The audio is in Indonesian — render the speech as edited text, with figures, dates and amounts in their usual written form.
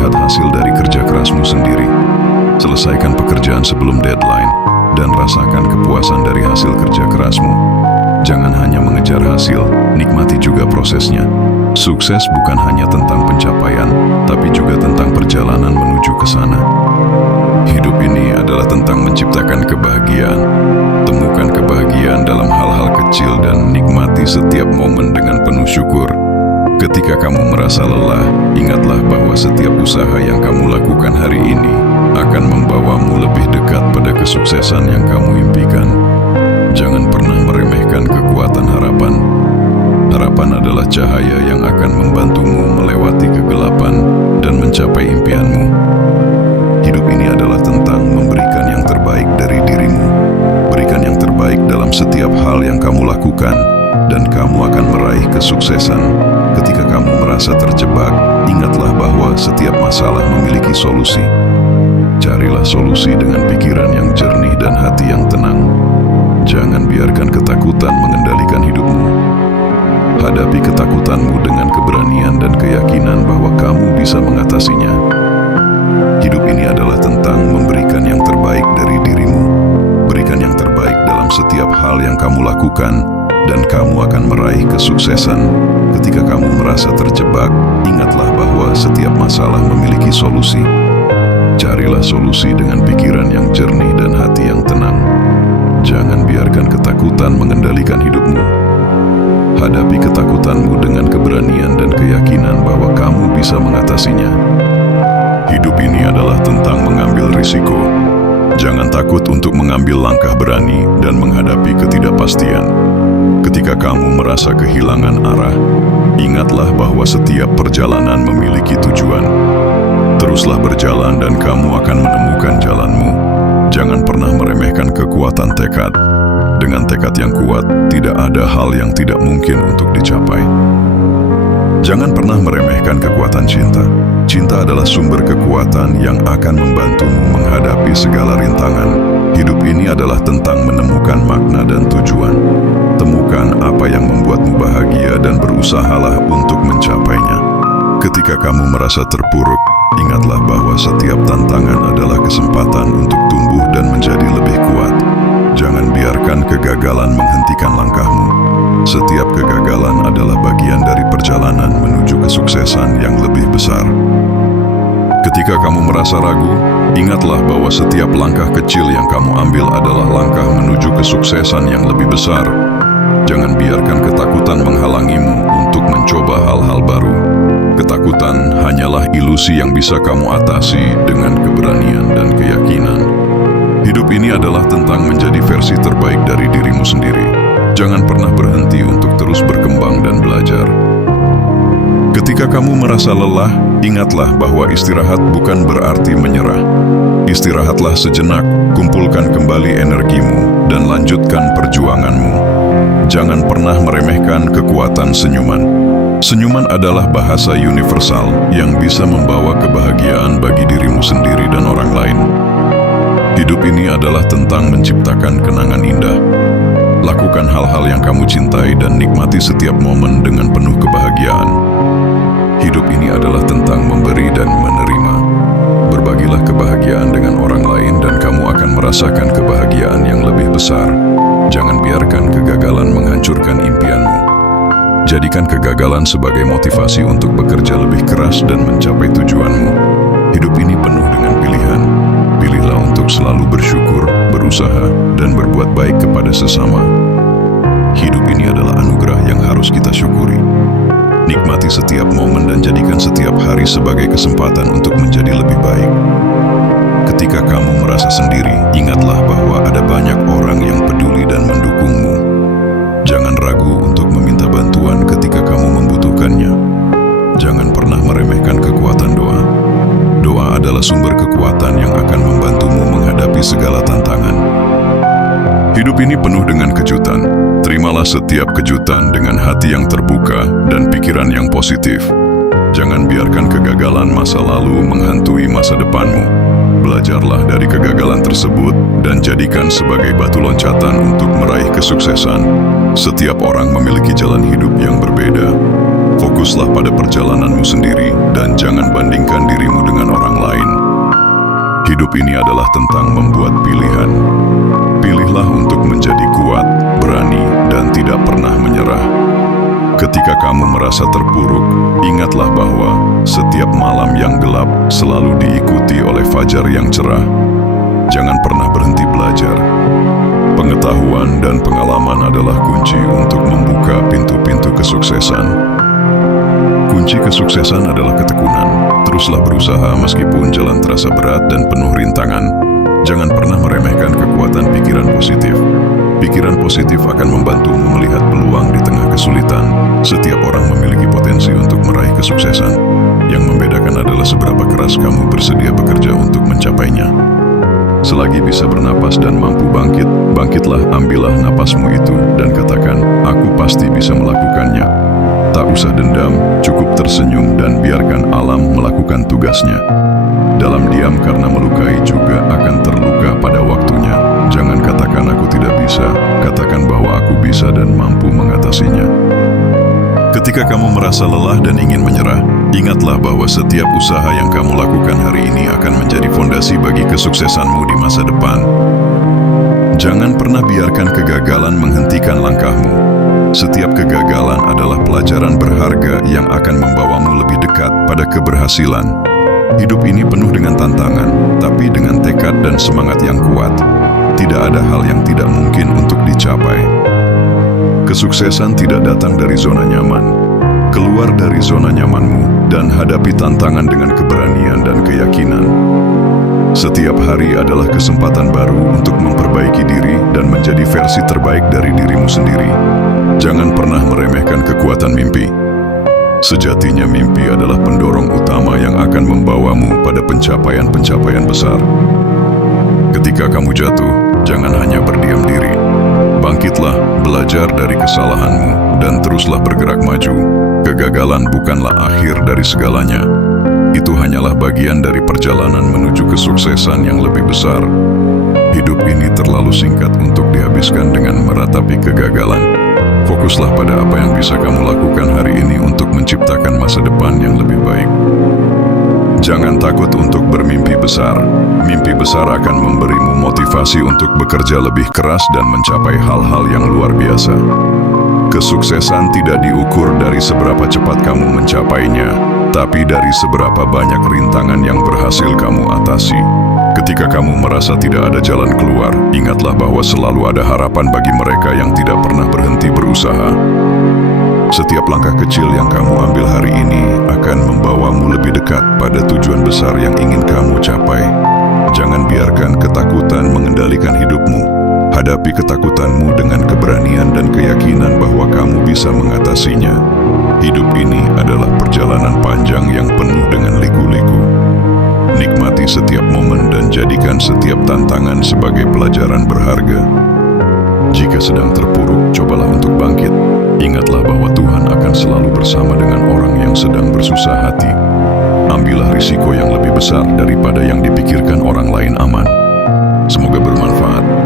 melihat hasil dari kerja kerasmu sendiri. Selesaikan pekerjaan sebelum deadline dan rasakan kepuasan dari hasil kerja kerasmu. Jangan hanya mengejar hasil, nikmati juga prosesnya. Sukses bukan hanya tentang pencapaian, tapi juga tentang perjalanan menuju ke sana. Hidup ini adalah tentang menciptakan kebahagiaan. Temukan kebahagiaan dalam hal-hal kecil dan nikmati setiap momen dengan penuh syukur. Ketika kamu merasa lelah, ingatlah bahwa setiap usaha yang kamu lakukan hari ini akan membawamu lebih dekat pada kesuksesan yang kamu impikan. Jangan pernah meremehkan kekuatan harapan. Harapan adalah cahaya yang akan membantumu melewati kegelapan dan mencapai impianmu. Hidup ini adalah tentang memberikan yang terbaik dari dirimu. Berikan yang terbaik dalam setiap hal yang kamu lakukan, dan kamu akan meraih kesuksesan. Ketika kamu merasa terjebak, ingatlah bahwa setiap masalah memiliki solusi. Carilah solusi dengan pikiran yang jernih dan hati yang tenang. Jangan biarkan ketakutan mengendalikan hidupmu. Hadapi ketakutanmu dengan keberanian dan keyakinan bahwa kamu bisa mengatasinya. Hidup ini adalah tentang memberikan yang terbaik dari dirimu. Berikan yang terbaik dalam setiap hal yang kamu lakukan, dan kamu akan meraih kesuksesan. Ketika kamu merasa terjebak, ingatlah bahwa setiap masalah memiliki solusi. Carilah solusi dengan pikiran yang jernih dan hati yang tenang. Jangan biarkan ketakutan mengendalikan hidupmu. Hadapi ketakutanmu dengan keberanian dan keyakinan bahwa kamu bisa mengatasinya. Hidup ini adalah tentang mengambil risiko. Jangan takut untuk mengambil langkah berani dan menghadapi ketidakpastian. Ketika kamu merasa kehilangan arah, ingatlah bahwa setiap perjalanan memiliki tujuan. Teruslah berjalan dan kamu akan menemukan jalanmu. Jangan pernah meremehkan kekuatan tekad. Dengan tekad yang kuat, tidak ada hal yang tidak mungkin untuk dicapai. Jangan pernah meremehkan kekuatan cinta. Cinta adalah sumber kekuatan yang akan membantumu menghadapi segala rintangan. Hidup ini adalah tentang menemukan makna dan tujuan. Temukan apa yang membuatmu bahagia dan berusahalah untuk mencapainya. Ketika kamu merasa terpuruk, ingatlah bahwa setiap tantangan adalah kesempatan untuk tumbuh dan menjadi lebih kuat. Jangan biarkan kegagalan menghentikan langkahmu. Setiap kegagalan adalah bagian dari perjalanan menuju kesuksesan yang lebih besar. Ketika kamu merasa ragu, ingatlah bahwa setiap langkah kecil yang kamu ambil adalah langkah menuju kesuksesan yang lebih besar. Jangan biarkan ketakutan menghalangimu untuk mencoba hal-hal baru. Ketakutan hanyalah ilusi yang bisa kamu atasi dengan keberanian dan keyakinan. Hidup ini adalah tentang menjadi versi terbaik dari dirimu sendiri. Jangan pernah berhenti untuk terus berkembang dan belajar. Ketika kamu merasa lelah, ingatlah bahwa istirahat bukan berarti menyerah. Istirahatlah sejenak, kumpulkan kembali energimu, dan lanjutkan perjuanganmu. Jangan pernah meremehkan kekuatan senyuman. Senyuman adalah bahasa universal yang bisa membawa kebahagiaan bagi dirimu sendiri dan orang lain. Hidup ini adalah tentang menciptakan kenangan indah. Lakukan hal-hal yang kamu cintai dan nikmati setiap momen dengan penuh kebahagiaan. Hidup ini adalah tentang memberi dan menerima. Berbagilah kebahagiaan dengan orang lain dan kamu akan merasakan kebahagiaan yang lebih besar. Jangan biarkan kegagalan menghancurkan impianmu. Jadikan kegagalan sebagai motivasi untuk bekerja lebih keras dan mencapai tujuanmu. Hidup ini penuh dengan pilihan. Pilihlah untuk selalu bersyukur, berusaha, dan berbuat baik kepada sesama. Hidup ini adalah anugerah yang harus kita syukuri. Nikmati setiap momen dan jadikan setiap hari sebagai kesempatan untuk menjadi lebih baik. Ketika kamu merasa sendiri, ingatlah bahwa ada banyak orang yang peduli dan mendukungmu. Jangan ragu untuk meminta bantuan ketika kamu membutuhkannya. Jangan pernah meremehkan kekuatan doa. Doa adalah sumber kekuatan yang akan membantumu menghadapi segala tantangan. Hidup ini penuh dengan kejutan. Terimalah setiap kejutan dengan hati yang terbuka dan pikiran yang positif. Jangan biarkan kegagalan masa lalu menghantui masa depanmu. Belajarlah dari kegagalan tersebut dan jadikan sebagai batu loncatan untuk meraih kesuksesan. Setiap orang memiliki jalan hidup yang berbeda. Fokus Fokuslah pada perjalananmu sendiri dan jangan bandingkan dirimu dengan orang lain. Hidup ini adalah tentang membuat pilihan. Pilihlah untuk menjadi kuat, berani, dan tidak pernah menyerah. Ketika kamu merasa terpuruk, ingatlah bahwa setiap malam yang gelap selalu diikuti oleh fajar yang cerah. Jangan pernah berhenti belajar. Pengetahuan dan pengalaman adalah kunci untuk membuka pintu-pintu kesuksesan. Kunci kesuksesan adalah ketekunan. Teruslah berusaha meskipun jalan terasa berat dan penuh rintangan. Jangan pernah meremehkan kekuatan pikiran positif. Pikiran positif akan membantumu melihat peluang di tengah kesulitan. Setiap orang memiliki potensi untuk meraih kesuksesan. Yang membedakan adalah seberapa keras kamu bersedia bekerja untuk mencapainya. Selagi bisa bernapas dan mampu bangkit, bangkitlah, ambillah napasmu itu dan katakan, aku pasti bisa melakukannya. Tak usah dendam, cukup tersenyum dan biarkan alam melakukan tugasnya. Dalam diam karena melukai juga akan terluka pada waktunya. Jangan katakan aku tidak bisa, katakan bahwa aku bisa dan mampu mengatasinya. Ketika kamu merasa lelah dan ingin menyerah, ingatlah bahwa setiap usaha yang kamu lakukan hari ini akan menjadi fondasi bagi kesuksesanmu di masa depan. Jangan pernah biarkan kegagalan menghentikan langkahmu. Setiap kegagalan adalah pelajaran berharga yang akan membawamu lebih dekat pada keberhasilan. Hidup ini penuh dengan tantangan, tapi dengan tekad dan semangat yang kuat, tidak ada hal yang tidak mungkin untuk dicapai. Kesuksesan tidak datang dari zona nyaman. Keluar dari zona nyamanmu dan hadapi tantangan dengan keberanian dan keyakinan. Setiap hari adalah kesempatan baru untuk memperbaiki diri dan menjadi versi terbaik dari dirimu sendiri. Jangan pernah meremehkan kekuatan mimpi. Sejatinya mimpi adalah pendorong utama yang akan membawamu pada pencapaian-pencapaian besar. Ketika kamu jatuh, jangan hanya berdiam diri. Bangkitlah, belajar dari kesalahanmu, dan teruslah bergerak maju. Kegagalan bukanlah akhir dari segalanya. Itu hanyalah bagian dari perjalanan menuju kesuksesan yang lebih besar. Hidup ini terlalu singkat untuk dihabiskan dengan meratapi kegagalan. Fokuslah pada apa yang bisa kamu lakukan hari ini untuk menciptakan masa depan yang lebih baik. Jangan takut untuk bermimpi besar. Mimpi besar akan memberimu motivasi untuk bekerja lebih keras dan mencapai hal-hal yang luar biasa. Kesuksesan tidak diukur dari seberapa cepat kamu mencapainya, tapi dari seberapa banyak rintangan yang berhasil kamu atasi. Ketika kamu merasa tidak ada jalan keluar, ingatlah bahwa selalu ada harapan bagi mereka yang tidak pernah berhenti berusaha. Setiap langkah kecil yang kamu ambil hari ini akan membawamu lebih dekat pada tujuan besar yang ingin kamu capai. Jangan biarkan ketakutan mengendalikan hidupmu. Hadapi ketakutanmu dengan keberanian dan keyakinan bahwa kamu bisa mengatasinya. Hidup ini adalah perjalanan panjang yang penuh dengan liku-liku. Nikmati setiap momen dan jadikan setiap tantangan sebagai pelajaran berharga. Jika sedang terpuruk, cobalah untuk bangkit. Ingatlah bahwa Tuhan akan selalu bersama dengan orang yang sedang bersusah hati. Ambillah risiko yang lebih besar daripada yang dipikirkan orang lain aman. Semoga bermanfaat.